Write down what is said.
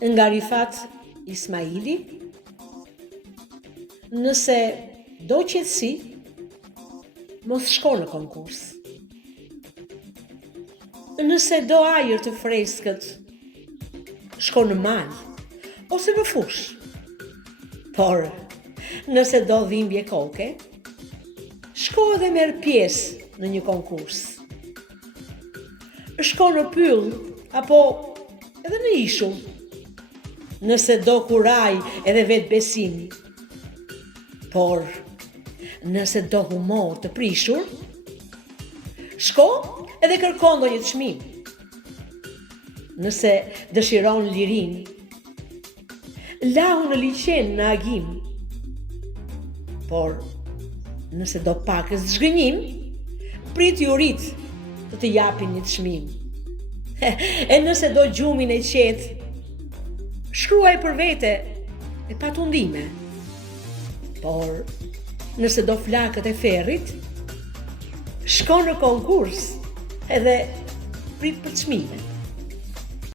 nga Rifat Ismaili, nëse do qetësi, mos shko në konkurs. Nëse do ajër të freskët, shko në mal, ose në fush. Por, nëse do dhimbje koke, shko edhe merr pjesë në një konkurs. Shko në pyll, apo edhe në ishull. Nëse do kuraj edhe vetë besim. Por, nëse do humor të prishur, shko edhe kërkon ndonjë çmim. Nëse dëshiron lirin, lahu në liqen në agim. Por, nëse do pakës zhgënjim, prit jurit të të japin një çmim. E nëse do gjumin e qetë, shkruaj për vete e pa tundime. Por, nëse do flakët e ferrit, shko në konkurs edhe prit për çmime.